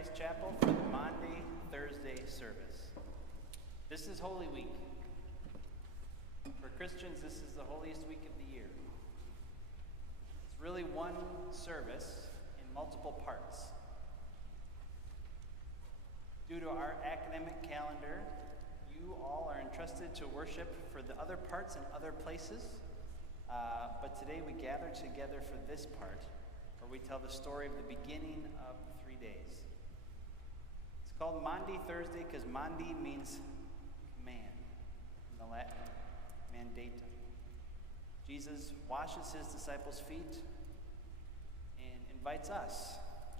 Christ Chapel for the Maundy Thursday service. This is Holy Week. For Christians, this is the holiest week of the year. It's really one service in multiple parts. Due to our academic calendar, you all are entrusted to worship for the other parts in other places, but today we gather together for this part, where we tell the story of the beginning of the 3 days. It's called Maundy Thursday because Maundy means command, in the Latin, mandatum. Jesus washes his disciples' feet and invites us,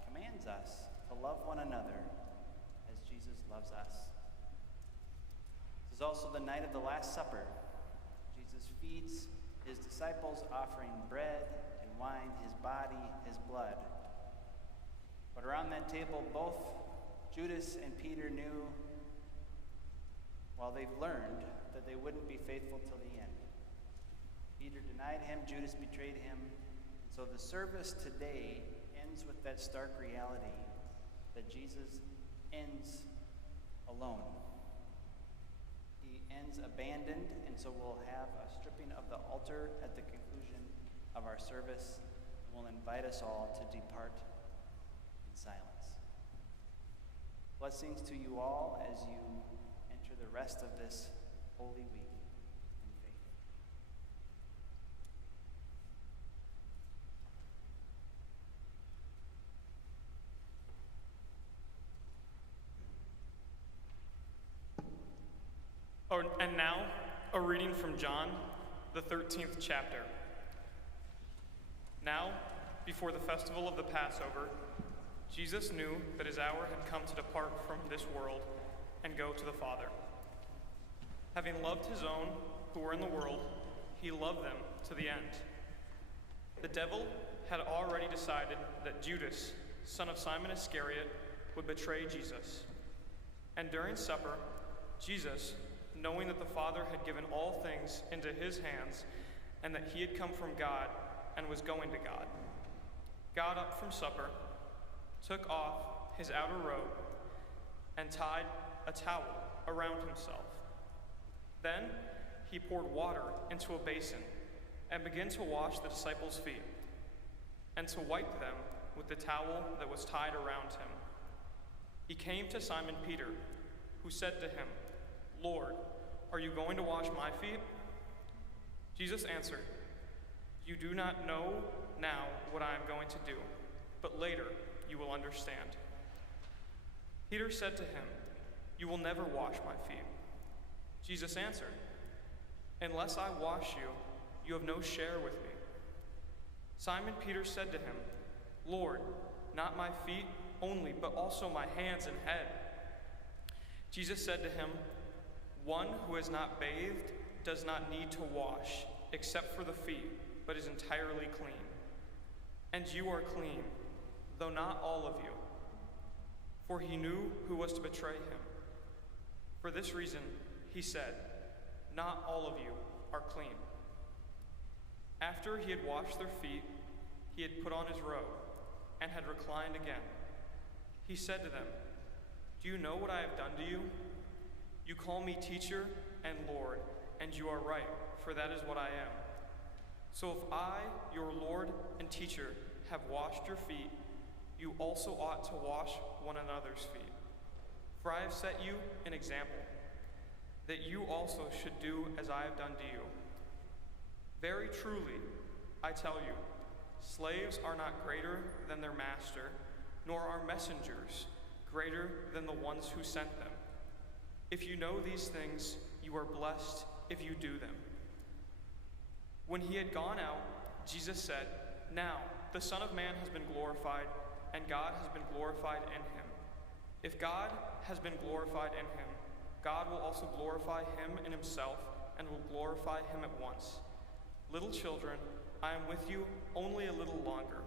commands us to love one another as Jesus loves us. This is also the night of the Last Supper. Jesus feeds his disciples, offering bread and wine, his body, his blood. But around that table, both Judas and Peter knew, well, they've learned that they wouldn't be faithful till the end. Peter denied him, Judas betrayed him. So the service today ends with that stark reality that Jesus ends alone. He ends abandoned, and so we'll have a stripping of the altar at the conclusion of our service. We'll invite us all to depart in silence. Blessings to you all as you enter the rest of this Holy Week in faith. And now, a reading from John, the 13th chapter. Now, before the festival of the Passover, Jesus knew that his hour had come to depart from this world and go to the Father. Having loved his own who were in the world, he loved them to the end. The devil had already decided that Judas, son of Simon Iscariot, would betray Jesus. And during supper, Jesus, knowing that the Father had given all things into his hands, and that he had come from God and was going to God, got up from supper, took off his outer robe, and tied a towel around himself. Then he poured water into a basin and began to wash the disciples' feet, and to wipe them with the towel that was tied around him. He came to Simon Peter, who said to him, "Lord, are you going to wash my feet?" Jesus answered, "You do not know now what I am going to do, but later you will understand." Peter said to him, "You will never wash my feet." Jesus answered, "Unless I wash you, you have no share with me." Simon Peter said to him, "Lord, not my feet only, but also my hands and head." Jesus said to him, "One who has not bathed does not need to wash, except for the feet, but is entirely clean. And you are clean, though not all of you." For he knew who was to betray him. For this reason, he said, "Not all of you are clean." After he had washed their feet, he had put on his robe and had reclined again. He said to them, "Do you know what I have done to you? You call me teacher and Lord, and you are right, for that is what I am. So if I, your Lord and teacher, have washed your feet, you also ought to wash one another's feet. For I have set you an example, that you also should do as I have done to you. Very truly, I tell you, slaves are not greater than their master, nor are messengers greater than the ones who sent them. If you know these things, you are blessed if you do them." When he had gone out, Jesus said, "Now the Son of Man has been glorified, and God has been glorified in him. If God has been glorified in him, God will also glorify him in himself, and will glorify him at once. Little children, I am with you only a little longer.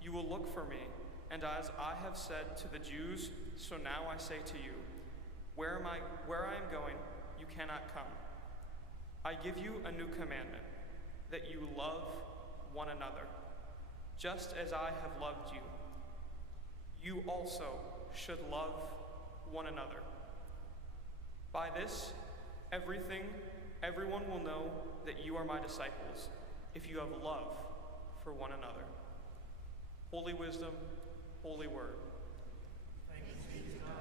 You will look for me, and as I have said to the Jews, so now I say to you, where I am going, you cannot come. I give you a new commandment, that you love one another, just as I have loved you. you also should love one another. By this, everyone will know that you are my disciples, if you have love for one another. Holy wisdom, holy word. Thanks be to God.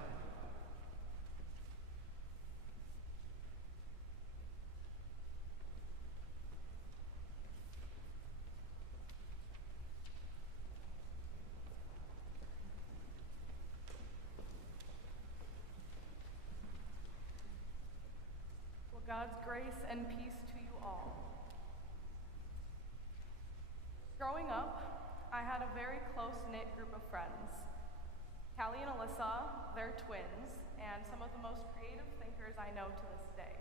God's grace and peace to you all. Growing up, I had a very close-knit group of friends. Callie and Alyssa, they're twins, and some of the most creative thinkers I know to this day.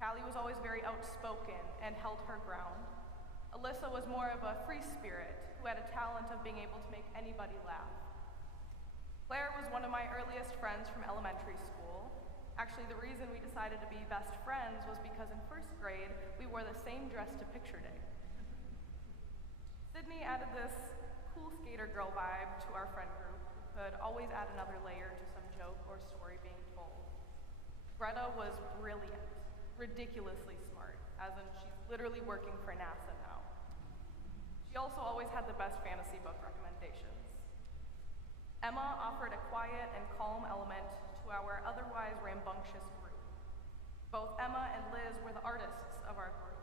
Callie was always very outspoken and held her ground. Alyssa was more of a free spirit who had a talent of being able to make anybody laugh. Claire was one of my earliest friends from elementary school. Actually, the reason we decided to be best friends was because in first grade, we wore the same dress to picture day. Sydney added this cool skater girl vibe to our friend group, who could always add another layer to some joke or story being told. Greta was brilliant, ridiculously smart, as in she's literally working for NASA now. She also always had the best fantasy book recommendations. Emma offered a quiet and calm element to our otherwise rambunctious group. Both Emma and Liz were the artists of our group.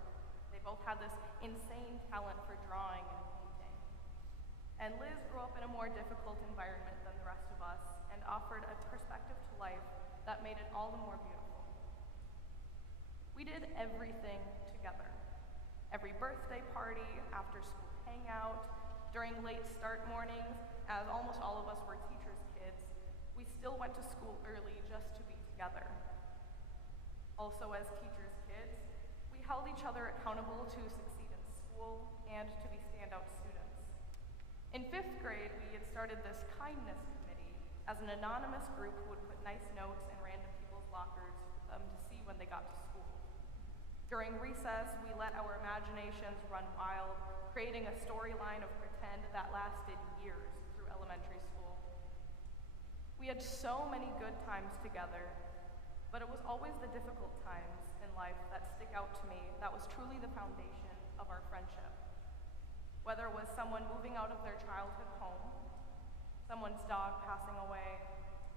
They both had this insane talent for drawing and painting. And Liz grew up in a more difficult environment than the rest of us and offered a perspective to life that made it all the more beautiful. We did everything together. Every birthday party, after school hangout, during late start mornings, as almost all of us were teachers' kids, we still went to school early just to be together. Also, as teachers' kids, we held each other accountable to succeed in school and to be standout students. In 5th grade, we had started this kindness committee as an anonymous group who would put nice notes in random people's lockers for them to see when they got to school. During recess, we let our imaginations run wild, creating a storyline of pretend that lasted years through elementary school. We had so many good times together, but it was always the difficult times in life that stick out to me that was truly the foundation of our friendship. Whether it was someone moving out of their childhood home, someone's dog passing away,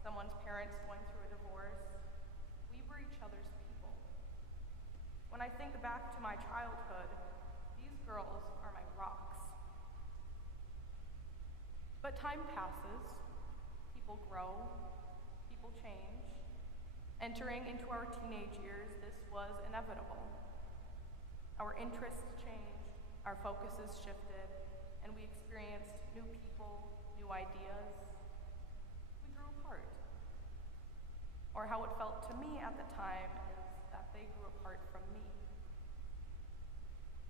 someone's parents going through a divorce, we were each other's people. When I think back to my childhood, these girls are my rocks. But time passes, people grow, people change. Entering into our teenage years, this was inevitable. Our interests changed, our focuses shifted, and we experienced new people, new ideas. We grew apart. Or how it felt to me at the time is that they grew apart from me.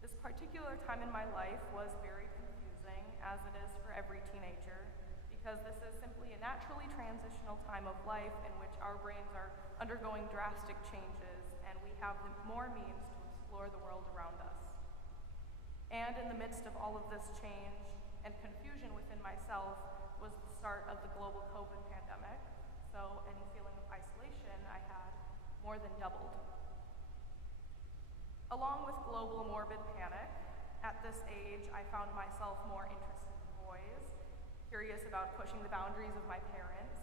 This particular time in my life was very confusing, as it is for every teenager, because this is simply a naturally transitional time of life in which our brains are undergoing drastic changes and we have more means to explore the world around us. And in the midst of all of this change and confusion within myself was the start of the global COVID pandemic, so any feeling of isolation I had more than doubled. Along with global morbid panic, at this age I found myself more interested in boys, curious about pushing the boundaries of my parents,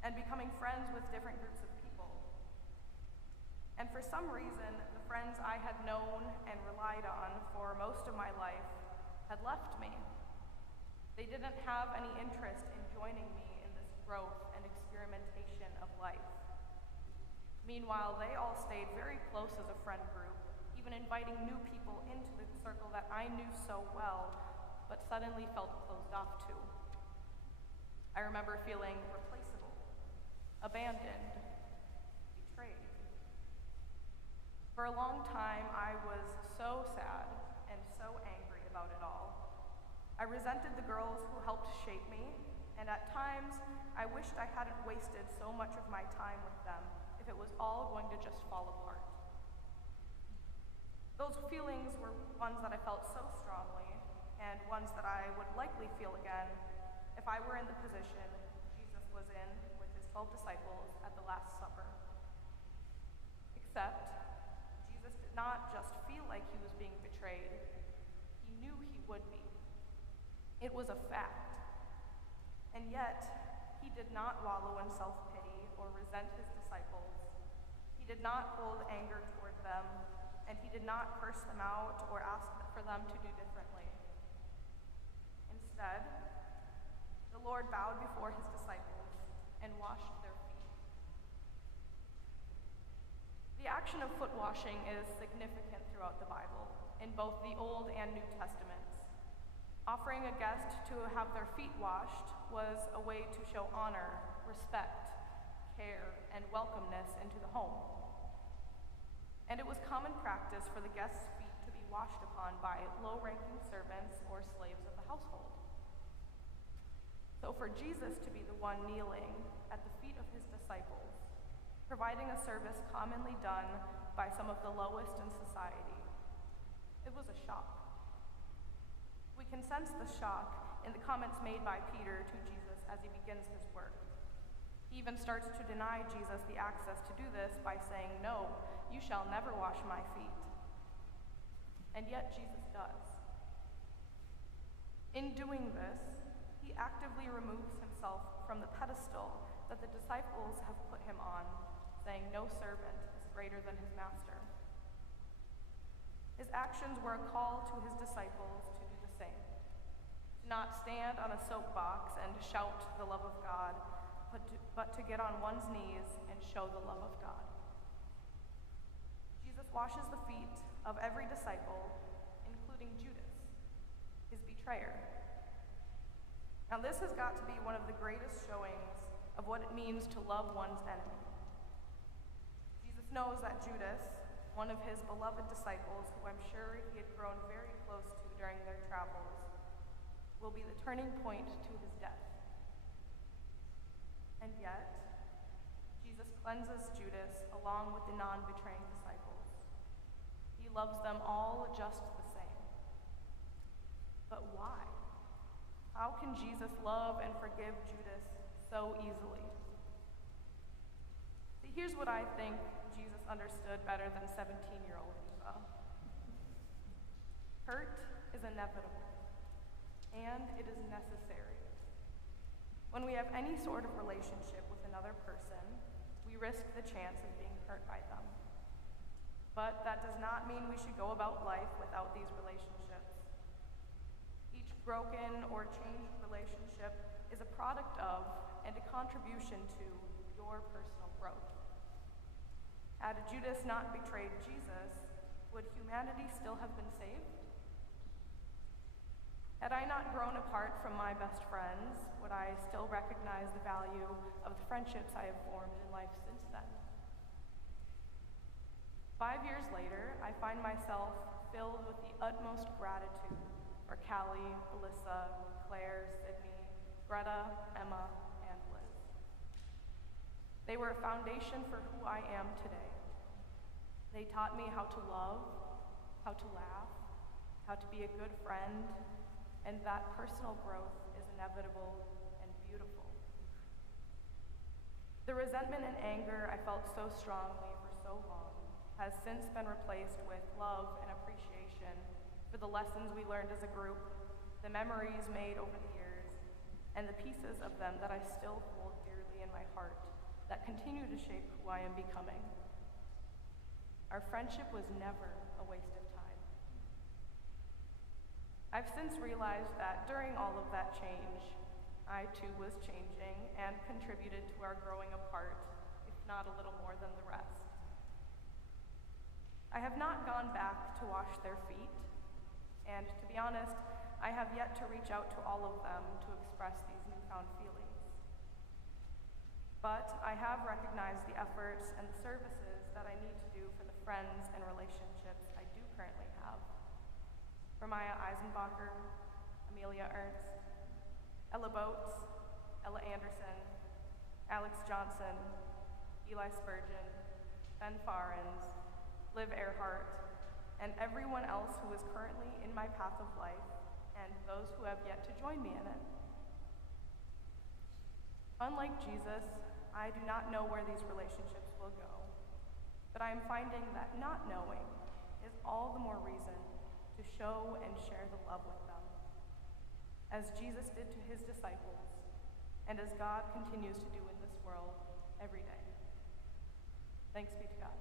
and becoming friends with different groups of people. And for some reason, the friends I had known and relied on for most of my life had left me. They didn't have any interest in joining me in this growth and experimentation of life. Meanwhile, they all stayed very close as a friend group, even inviting new people into the circle that I knew so well, but suddenly felt closed off to. I remember feeling replaceable, abandoned, betrayed. For a long time, I was so sad and so angry about it all. I resented the girls who helped shape me, and at times, I wished I hadn't wasted so much of my time with them if it was all going to just fall apart. Those feelings were ones that I felt so strongly, and ones that I would likely feel again if I were in the position Jesus was in with his 12 disciples at the Last Supper. Except, Jesus did not just feel like he was being betrayed, he knew he would be. It was a fact. And yet, he did not wallow in self-pity or resent his disciples. He did not hold anger toward them, and he did not curse them out or ask for them to do differently. Instead, the Lord bowed before his disciples and washed their feet. The action of foot washing is significant throughout the Bible, in both the Old and New Testaments. Offering a guest to have their feet washed was a way to show honor, respect, care, and welcomeness into the home. And it was common practice for the guests' feet to be washed upon by low-ranking servants or slaves of the household. So for Jesus to be the one kneeling at the feet of his disciples, providing a service commonly done by some of the lowest in society, it was a shock. We can sense the shock in the comments made by Peter to Jesus as he begins his work. He even starts to deny Jesus the access to do this by saying, "No, you shall never wash my feet." And yet Jesus does. In doing this, he actively removes himself from the pedestal that the disciples have put him on, saying, "No servant is greater than his master." His actions were a call to his disciples to do the same, to not stand on a soapbox and shout the love of God, but to get on one's knees and show the love of God. Jesus washes the feet of every disciple, including Judas, his betrayer. Now this has got to be one of the greatest showings of what it means to love one's enemy. Jesus knows that Judas, one of his beloved disciples, who I'm sure he had grown very close to during their travels, will be the turning point to his death. And yet, Jesus cleanses Judas along with the non-betraying disciples. He loves them all just the same. But why? How can Jesus love and forgive Judas so easily? See, here's what I think Jesus understood better than 17-year-old Eva. Hurt is inevitable, and it is necessary. When we have any sort of relationship with another person, we risk the chance of being hurt by them. But that does not mean we should go about life without these relationships. Each broken or changed relationship is a product of and a contribution to your personal growth. Had Judas not betrayed Jesus, would humanity still have been saved? Had I not grown apart from my best friends, would I still recognize the value of the friendships I have formed in life since then? 5 years later, I find myself filled with the utmost gratitude for Callie, Alyssa, Claire, Sydney, Greta, Emma, and Liz. They were a foundation for who I am today. They taught me how to love, how to laugh, how to be a good friend, and that personal growth is inevitable and beautiful. The resentment and anger I felt so strongly for so long has since been replaced with love and appreciation for the lessons we learned as a group, the memories made over the years, and the pieces of them that I still hold dearly in my heart that continue to shape who I am becoming. Our friendship was never a waste of time. I've since realized that during all of that change, I too was changing and contributed to our growing apart, if not a little more than the rest. I have not gone back to wash their feet, and to be honest, I have yet to reach out to all of them to express these newfound feelings. But I have recognized the efforts and the services that I need to do for the friends and relationships I do currently have. Ramaya Eisenbacher, Amelia Ernst, Ella Boats, Ella Anderson, Alex Johnson, Eli Spurgeon, Ben Farrens, Liv Earhart, and everyone else who is currently in my path of life, and those who have yet to join me in it. Unlike Jesus, I do not know where these relationships will go, but I am finding that not knowing is all the more reason to show and share the love with them, as Jesus did to his disciples, and as God continues to do in this world every day. Thanks be to God.